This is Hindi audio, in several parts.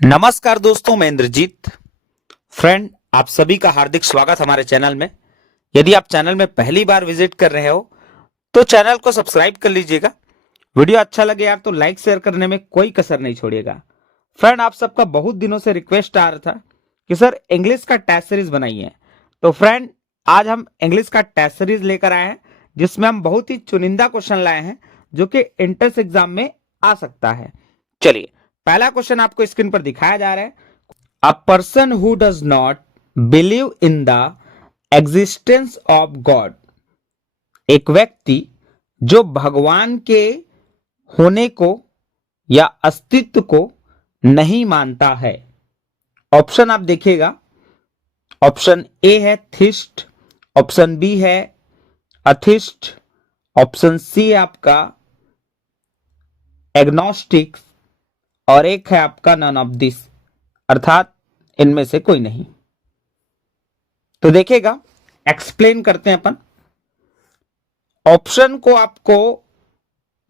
नमस्कार दोस्तों, मैं इंद्रजीत। फ्रेंड, आप सभी का हार्दिक स्वागत हमारे चैनल में। यदि आप चैनल में पहली बार विजिट कर रहे हो तो चैनल को सब्सक्राइब कर लीजिएगा। वीडियो अच्छा लगे यार तो लाइक शेयर करने में कोई कसर नहीं छोड़िएगा। फ्रेंड, आप सबका बहुत दिनों से रिक्वेस्ट आ रहा था कि सर इंग्लिश का टेस्ट सीरीज बनाइए। तो फ्रेंड, आज हम इंग्लिश का टेस्ट सीरीज लेकर आए हैं जिसमें हम बहुत ही चुनिंदा क्वेश्चन लाए हैं जो कि एंट्रेंस एग्जाम में आ सकता है। चलिए, पहला क्वेश्चन आपको स्क्रीन पर दिखाया जा रहा है। A person who does not believe in the existence of God, एक व्यक्ति जो भगवान के होने को या अस्तित्व को नहीं मानता है। ऑप्शन आप देखिएगा, ऑप्शन ए है थिस्ट, ऑप्शन बी है अथिस्ट, ऑप्शन सी है आपका एग्नोस्टिक और एक है आपका नन ऑफ दिस, अर्थात इनमें से कोई नहीं। तो देखिएगा, एक्सप्लेन करते हैं अपन। ऑप्शन को आपको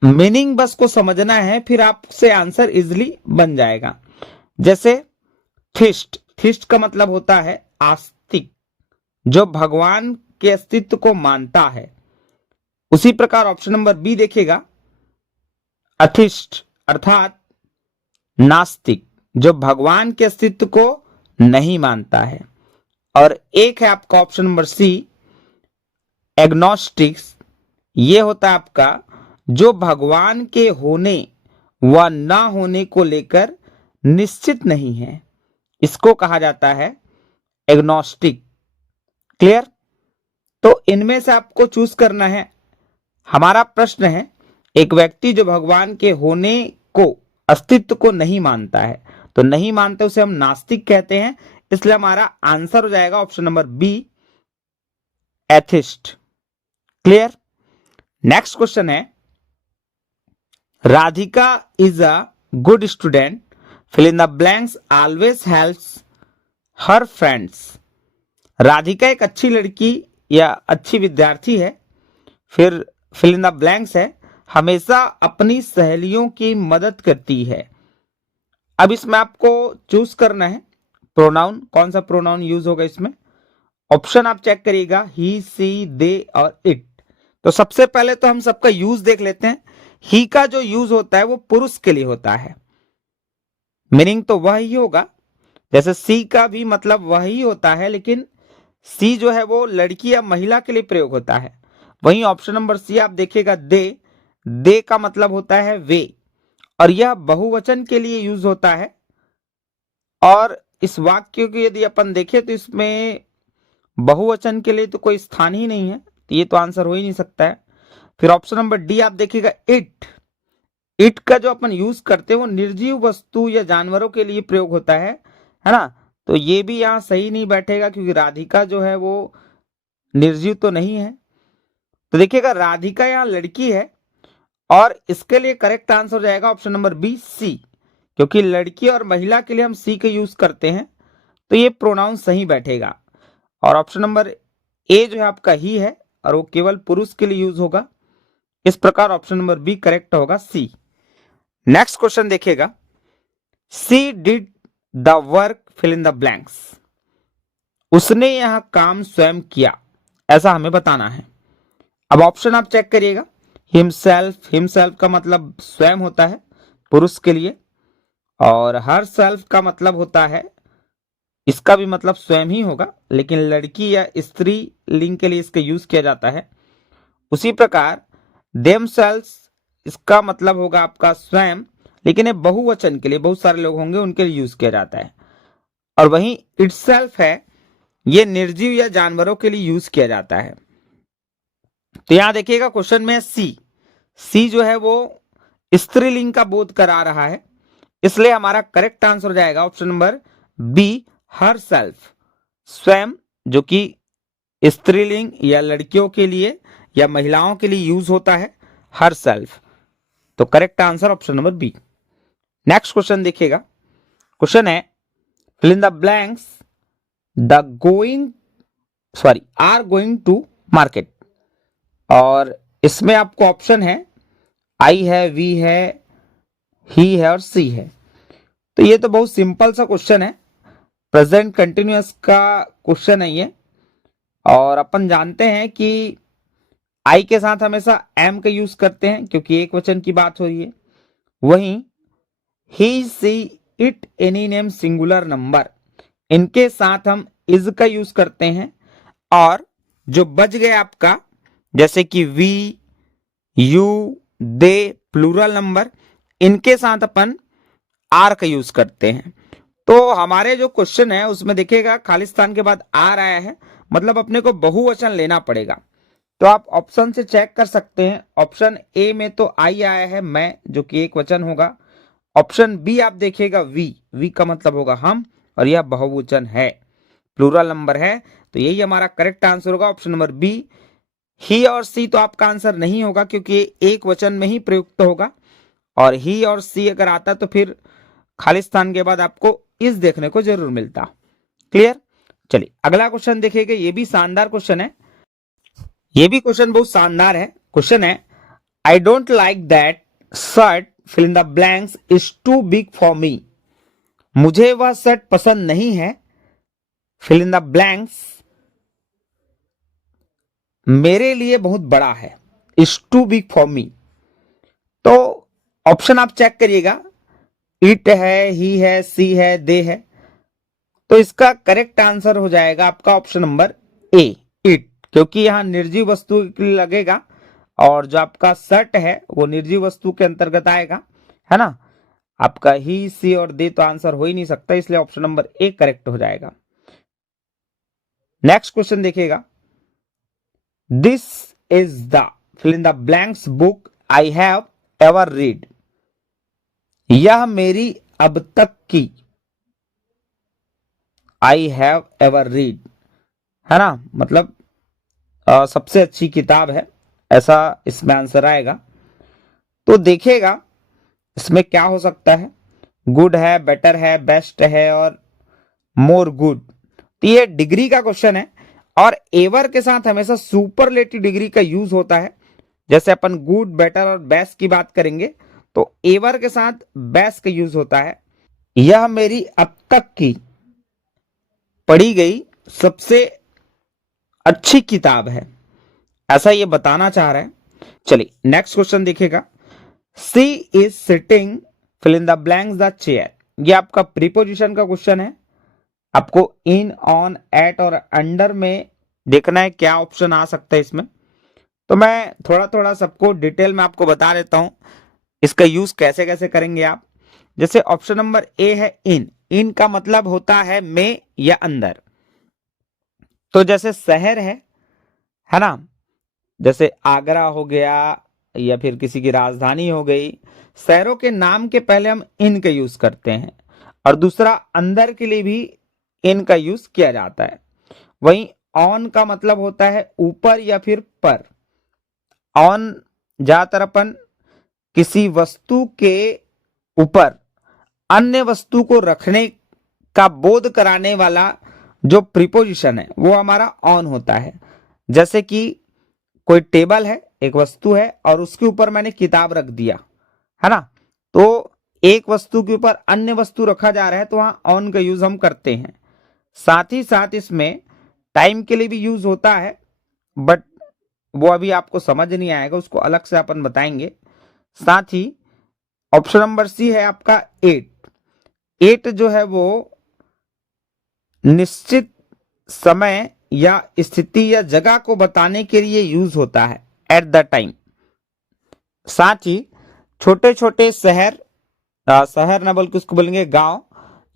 मीनिंग बस को समझना है, फिर आपसे आंसर इजीली बन जाएगा। जैसे थिस्ट, थिस्ट का मतलब होता है आस्तिक, जो भगवान के अस्तित्व को मानता है। उसी प्रकार ऑप्शन नंबर बी देखिएगा, अथिस्ट अर्थात नास्तिक, जो भगवान के अस्तित्व को नहीं मानता है। और एक है आपका ऑप्शन नंबर सी एग्नोस्टिक्स, ये होता है आपका जो भगवान के होने व ना होने को लेकर निश्चित नहीं है, इसको कहा जाता है एग्नोस्टिक। क्लियर? तो इनमें से आपको चूज करना है। हमारा प्रश्न है, एक व्यक्ति जो भगवान के होने को अस्तित्व को नहीं मानता है, तो नहीं मानते उसे हम नास्तिक कहते हैं, इसलिए हमारा आंसर हो जाएगा ऑप्शन नंबर बी एथिस्ट। क्लियर? नेक्स्ट क्वेश्चन है, Radhika is a good student, fill in the blanks always helps her friends. Radhika एक अच्छी लड़की या अच्छी विद्यार्थी है, फिर फिल इन द ब्लैंक्स है, हमेशा अपनी सहेलियों की मदद करती है। अब इसमें आपको चूज करना है प्रोनाउन, कौन सा प्रोनाउन यूज होगा इसमें। ऑप्शन आप चेक करिएगा, ही, सी, दे और इट। तो सबसे पहले तो हम सबका यूज देख लेते हैं। ही का जो यूज होता है वो पुरुष के लिए होता है, मीनिंग तो वह ही होगा। जैसे सी का भी मतलब वही होता है, लेकिन सी जो है वो लड़की या महिला के लिए प्रयोग होता है। वहीं ऑप्शन नंबर सी आप देखिएगा, दे का मतलब होता है वे, और यह बहुवचन के लिए यूज होता है। और इस वाक्य की यदि अपन देखें तो इसमें बहुवचन के लिए तो कोई स्थान ही नहीं है, तो ये तो आंसर हो ही नहीं सकता है। फिर ऑप्शन नंबर डी आप देखिएगा, इट का जो अपन यूज करते हैं वो निर्जीव वस्तु या जानवरों के लिए प्रयोग होता है ना। तो ये भी यहाँ सही नहीं बैठेगा, क्योंकि राधिका जो है वो निर्जीव तो नहीं है। तो देखिएगा, राधिका यहाँ लड़की है, और इसके लिए करेक्ट आंसर हो जाएगा ऑप्शन नंबर बी सी, क्योंकि लड़की और महिला के लिए हम सी का यूज करते हैं, तो ये प्रोनाउन सही बैठेगा। और ऑप्शन नंबर ए जो है आपका ही है, और वो केवल पुरुष के लिए यूज होगा। इस प्रकार ऑप्शन नंबर बी करेक्ट होगा, सी। नेक्स्ट क्वेश्चन देखिएगा, she did the work fill in the blanks, उसने यह काम स्वयं किया, ऐसा हमें बताना है। अब ऑप्शन आप चेक करिएगा, हिमसेल्फ का मतलब स्वयं होता है पुरुष के लिए, और हर सेल्फ का मतलब होता है, इसका भी मतलब स्वयं ही होगा, लेकिन लड़की या स्त्री लिंग के लिए इसका यूज किया जाता है। उसी प्रकार देमसेल्व्स, इसका मतलब होगा आपका स्वयं, लेकिन ये बहुवचन के लिए, बहुत सारे लोग होंगे उनके लिए यूज किया जाता है। और वहीं इटसेल्फ है, ये निर्जीव या जानवरों के लिए यूज किया जाता है। तो यहां देखिएगा क्वेश्चन में सी जो है वो स्त्रीलिंग का बोध करा रहा है, इसलिए हमारा करेक्ट आंसर हो जाएगा option number B herself, स्वयं, जो कि स्त्रीलिंग या लड़कियों के लिए या महिलाओं के लिए यूज होता है, हर सेल्फ। तो correct answer option number B. Next question देखिएगा, क्वेश्चन है fill in the blanks the are going to market, और इसमें आपको ऑप्शन है आई है, वी है, ही है और सी है। तो ये तो बहुत सिंपल सा क्वेश्चन है, प्रेजेंट कंटिन्यूअस का क्वेश्चन है ये। और अपन जानते हैं कि आई के साथ हमेशा एम का यूज करते हैं क्योंकि एक वचन की बात हो रही है। वहीं he she it any name singular number, इनके साथ हम इज का यूज करते हैं। और जो बच गए आपका, जैसे कि we, you, they, plural number, इनके साथ अपन आर का यूज करते हैं। तो हमारे जो क्वेश्चन है उसमें देखिएगा खालिस्तान के बाद आर आया है, मतलब अपने को बहुवचन लेना पड़ेगा। तो आप ऑप्शन से चेक कर सकते हैं। ऑप्शन ए में तो आई आया है, मैं, जो कि एक वचन होगा। ऑप्शन बी आप देखिएगा वी, वी का मतलब होगा हम, और यह बहुवचन है, प्लूरल नंबर है। तो यही हमारा करेक्ट आंसर होगा, ऑप्शन नंबर बी। ही और सी तो आपका आंसर नहीं होगा क्योंकि एक वचन में ही प्रयुक्त होगा, और ही और सी अगर आता तो फिर खालिस्तान के बाद आपको इस देखने को जरूर मिलता। क्लियर। चलिए अगला क्वेश्चन देखिएगा, ये भी शानदार क्वेश्चन है। ये भी क्वेश्चन बहुत शानदार है। क्वेश्चन है, I don't like that shirt fill in the blanks is too big for me. मुझे वह शर्ट पसंद नहीं है, फिल इन द ब्लैंक्स मेरे लिए बहुत बड़ा है, is too big for me. तो ऑप्शन आप चेक करिएगा, इट है, ही है, सी है, दे है। तो इसका करेक्ट आंसर हो जाएगा आपका ऑप्शन नंबर ए, इट, क्योंकि यहां निर्जीव वस्तु के लिए लगेगा, और जो आपका शर्ट है वो निर्जीव वस्तु के अंतर्गत आएगा, है ना। आपका ही, सी और दे तो आंसर हो ही नहीं सकता, इसलिए ऑप्शन नंबर ए करेक्ट हो जाएगा। नेक्स्ट क्वेश्चन देखिएगा, this is the fill in the blanks book I have ever read. यह मेरी अब तक की, आई हैव एवर रीड, है ना, मतलब सबसे अच्छी किताब है, ऐसा इसमें आंसर आएगा। तो देखिएगा इसमें क्या हो सकता है, गुड है, बेटर है, बेस्ट है, और मोर गुड। तो ये डिग्री का क्वेश्चन है, और एवर के साथ हमेशा सुपरलेटिव डिग्री का यूज होता है। जैसे अपन गुड, बेटर और बेस्ट की बात करेंगे तो एवर के साथ बेस्ट का यूज होता है। यह मेरी अब तक की पढ़ी गई सबसे अच्छी किताब है, ऐसा ये बताना चाह रहा है। चलिए नेक्स्ट क्वेश्चन देखिएगा, she is sitting fill in the blanks the chair. ये आपका प्रीपोजिशन का क्वेश्चन है। आपको इन, ऑन, एट और अंडर में देखना है क्या ऑप्शन आ सकता है इसमें। तो मैं थोड़ा थोड़ा सबको डिटेल में आपको बता देता हूं, इसका यूज कैसे कैसे करेंगे आप। जैसे ऑप्शन नंबर ए है इन, इन का मतलब होता है में या अंदर। तो जैसे शहर है ना, जैसे आगरा हो गया या फिर किसी की राजधानी हो गई, शहरों के नाम के पहले हम इन का यूज करते हैं। और दूसरा, अंदर के लिए भी इन का यूज किया जाता है। वहीं ऑन का मतलब होता है ऊपर या फिर पर। ऑन ज्यादातर अपन किसी वस्तु के ऊपर अन्य वस्तु को रखने का बोध कराने वाला जो प्रीपोजिशन है वो हमारा ऑन होता है। जैसे कि कोई टेबल है, एक वस्तु है, और उसके ऊपर मैंने किताब रख दिया, है ना, तो एक वस्तु के ऊपर अन्य वस्तु रखा जा रहा है तो वहां ऑन का यूज हम करते हैं। साथ ही साथ इसमें टाइम के लिए भी यूज होता है, बट वो अभी आपको समझ नहीं आएगा, उसको अलग से अपन बताएंगे। साथ ही ऑप्शन नंबर सी है आपका एट। एट जो है वो निश्चित समय या स्थिति या जगह को बताने के लिए यूज होता है, एट द टाइम। साथ ही छोटे छोटे शहर, शहर ना बल्कि उसको बोलेंगे गांव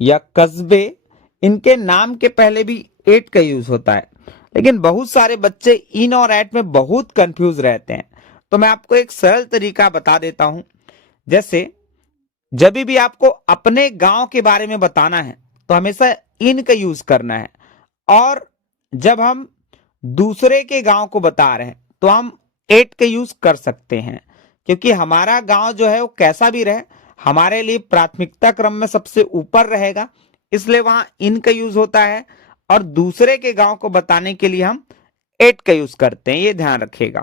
या कस्बे, इनके नाम के पहले भी एट का यूज होता है। लेकिन बहुत सारे बच्चे इन और एट में बहुत कंफ्यूज रहते हैं, तो मैं आपको एक सरल तरीका बता देता हूं। जैसे जब भी आपको अपने गांव के बारे में बताना है तो हमेशा इन का यूज करना है, और जब हम दूसरे के गांव को बता रहे हैं तो हम एट का यूज कर सकते हैं, क्योंकि हमारा गांव जो है वो कैसा भी रहे हमारे लिए प्राथमिकता क्रम में सबसे ऊपर रहेगा, इसलिए वहां इन का यूज होता है, और दूसरे के गांव को बताने के लिए हम एट का यूज करते हैं, ये ध्यान रखिएगा।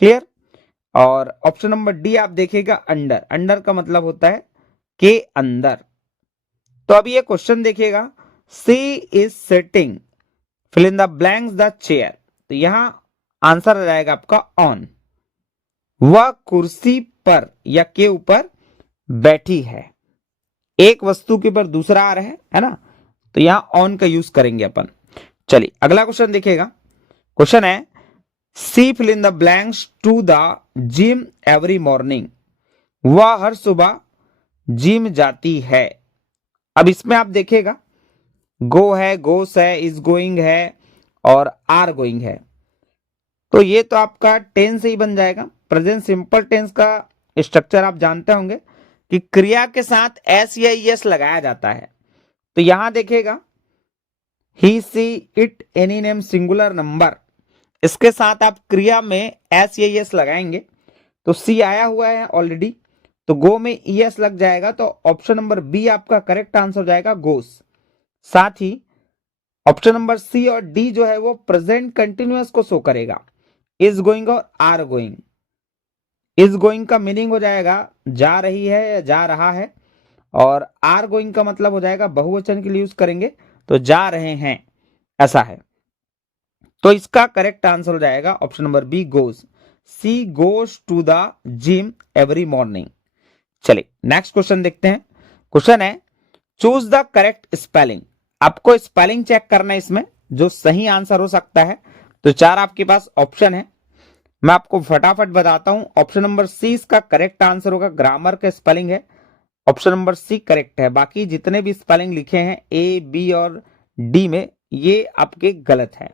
क्लियर। और ऑप्शन नंबर डी आप देखिएगा अंडर, अंडर का मतलब होता है के अंदर, तो अभी ये क्वेश्चन देखिएगा, she is sitting fill in the blanks the chair, तो यहां आंसर आ जाएगा आपका ऑन। वह कुर्सी पर या के ऊपर बैठी है, एक वस्तु के ऊपर दूसरा आ रहा है ना, तो यहां ऑन का यूज करेंगे अपन। चलिए अगला क्वेश्चन देखिएगा। क्वेश्चन है, she fill in the blanks to the gym every morning, वह हर सुबह जिम जाती है। अब इसमें आप देखिएगा, गो है, गोस है, इज गोइंग है और आर गोइंग है, तो ये तो आपका टेंस से ही बन जाएगा। प्रेजेंट सिंपल टेंस का स्ट्रक्चर आप जानते होंगे कि क्रिया के साथ एस या एस लगाया जाता है। तो यहां देखिएगा, he she it any name singular number, इसके साथ आप क्रिया में एस या एस लगाएंगे, तो सी आया हुआ है ऑलरेडी, तो गो में एस लग जाएगा, तो ऑप्शन नंबर बी आपका करेक्ट आंसर हो जाएगा, गोस। साथ ही ऑप्शन नंबर सी और डी जो है वो प्रेजेंट कंटिन्यूअस को शो करेगा, इज गोइंग और आर गोइंग। इज गोइंग का मीनिंग हो जाएगा जा रही है या जा रहा है, और आर गोइंग का मतलब हो जाएगा बहुवचन के लिए यूज करेंगे, तो जा रहे हैं, ऐसा है। तो इसका करेक्ट आंसर हो जाएगा option number B, goes. She goes to the gym every morning. चलिए नेक्स्ट क्वेश्चन देखते हैं। क्वेश्चन है, चूज द करेक्ट स्पेलिंग। आपको स्पेलिंग चेक करना है इसमें, जो सही आंसर हो सकता है। तो चार आपके पास ऑप्शन है, मैं आपको फटाफट बताता हूं। ऑप्शन नंबर सी इसका करेक्ट आंसर होगा, ग्रामर का स्पेलिंग है, ऑप्शन नंबर सी करेक्ट है। बाकी जितने भी स्पेलिंग लिखे हैं ए, बी और डी में, ये आपके गलत है।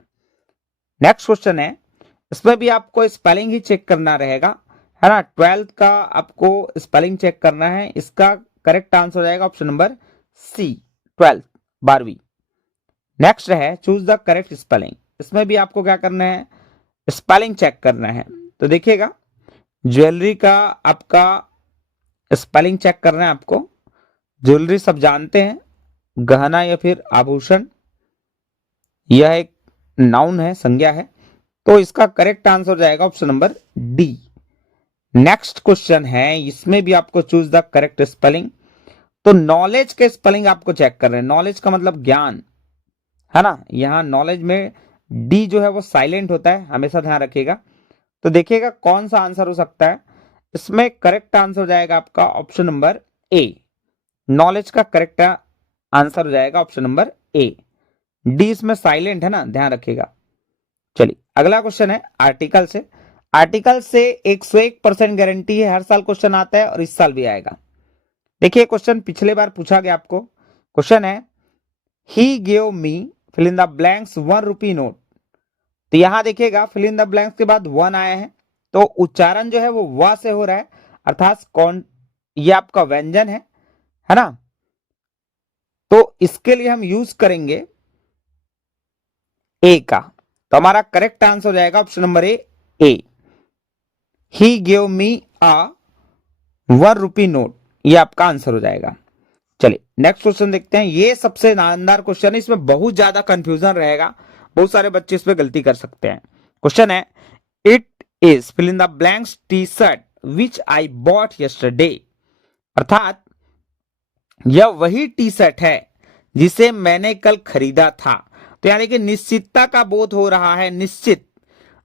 नेक्स्ट क्वेश्चन है, इसमें भी आपको स्पेलिंग ही चेक करना रहेगा, है ना। 12th का आपको स्पेलिंग चेक करना है, इसका करेक्ट आंसर हो जाएगा ऑप्शन नंबर सी, 12th 12वीं। नेक्स्ट है, चूज द करेक्ट स्पेलिंग। इसमें भी आपको क्या करना है, स्पेलिंग चेक करना है। तो देखिएगा, ज्वेलरी का आपका स्पेलिंग चेक करना है आपको। ज्वेलरी सब जानते हैं, गहना या फिर आभूषण, यह एक नाउन है, संज्ञा है, तो इसका करेक्ट आंसर हो जाएगा option number D. Next question है, इसमें भी आपको चूज द करेक्ट स्पेलिंग। तो नॉलेज के स्पेलिंग आपको चेक कर रहे हैं, नॉलेज का मतलब ज्ञान, है ना। यहां नॉलेज में डी जो है वो साइलेंट होता है, हमेशा ध्यान रखिएगा। तो देखिएगा कौन सा आंसर हो सकता है। इसमें करेक्ट आंसर हो जाएगा आपका ऑप्शन नंबर ए, नॉलेज का करेक्ट आंसर हो जाएगा ऑप्शन नंबर ए। डी इसमें साइलेंट है ना, ध्यान रखिएगा। चलिए अगला क्वेश्चन है आर्टिकल से। आर्टिकल से 101% गारंटी है, हर साल क्वेश्चन आता है और इस साल भी आएगा। देखिए क्वेश्चन पिछले बार पूछा गया आपको। क्वेश्चन है, he give me fill in the blanks 1 rupee note. तो यहां देखिएगा, फिल इन द ब्लैंक्स के बाद 1 आया है, तो उच्चारण जो है वो व से हो रहा है, अर्थात कौन, ये आपका व्यंजन है ना। तो इसके लिए हम यूज करेंगे ए का, तो हमारा करेक्ट आंसर हो जाएगा option number A. He give me a 1 rupee note, ये आपका आंसर हो जाएगा। चलिए नेक्स्ट क्वेश्चन देखते हैं। ये सबसे शानदार क्वेश्चन है, इसमें बहुत ज्यादा कंफ्यूजन रहेगा, बहुत सारे बच्चे इसमें गलती कर सकते हैं। क्वेश्चन है, it is fill in the blanks t-shirt which I bought yesterday. अर्थात यह वही टी शर्ट है जिसे मैंने कल खरीदा था। तो यानी कि निश्चितता का बोध हो रहा है, निश्चित।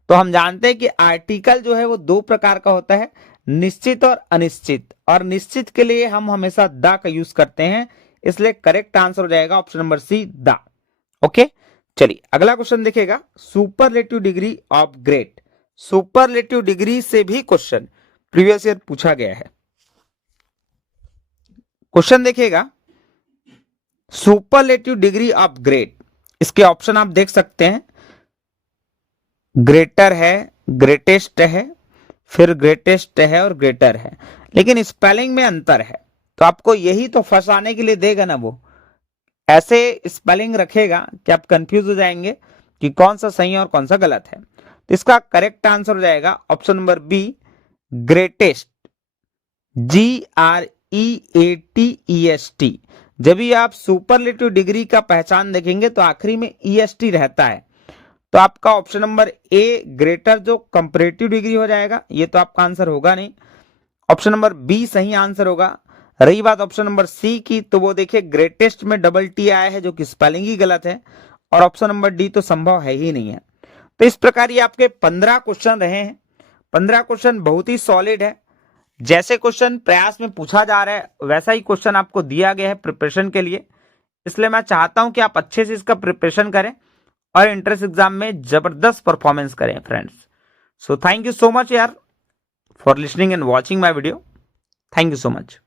तो हम जानते हैं कि आर्टिकल जो है वो दो प्रकार का होता है, निश्चित और अनिश्चित, और निश्चित के लिए हम हमेशा द का यूज करते हैं, इसलिए करेक्ट आंसर हो जाएगा option number C, the. Okay, चलिए अगला क्वेश्चन देखिएगा, superlative degree of great. Superlative degree से भी क्वेश्चन प्रीवियस ईयर पूछा गया है। क्वेश्चन देखिएगा, सुपरलेटिव डिग्री ऑफ ग्रेट, इसके ऑप्शन आप देख सकते हैं, ग्रेटर है, ग्रेटेस्ट है, फिर ग्रेटेस्ट है और ग्रेटर है, लेकिन स्पेलिंग में अंतर है। तो आपको यही तो फंसाने के लिए देगा ना, वो ऐसे स्पेलिंग रखेगा कि आप कंफ्यूज हो जाएंगे कि कौन सा सही है और कौन सा गलत है। तो इसका करेक्ट आंसर हो जाएगा option number B, greatest, GREATEST। जब भी आप सुपरलेटिव डिग्री का पहचान देखेंगे तो आखिरी में EST रहता है। तो आपका ऑप्शन नंबर ए, ग्रेटर, जो कंपैरेटिव डिग्री हो जाएगा, ये तो आपका आंसर होगा नहीं। ऑप्शन नंबर बी सही आंसर होगा, रही बात ऑप्शन नंबर सी की, तो वो देखिए ग्रेटेस्ट में डबल टी आया है, जो कि स्पेलिंग ही गलत है, और ऑप्शन नंबर डी तो संभव है ही नहीं है। तो इस प्रकार ये आपके 15 क्वेश्चन रहे हैं। 15 क्वेश्चन बहुत ही सॉलिड है। जैसे क्वेश्चन प्रयास में पूछा जा रहा है वैसा ही क्वेश्चन आपको दिया गया है प्रिपरेशन के लिए, इसलिए मैं चाहता हूं कि आप अच्छे से इसका प्रिपरेशन करें और एंट्रेंस एग्जाम में जबरदस्त परफॉर्मेंस करें friends. So thank you so much यार for listening and watching my video. Thank you so much.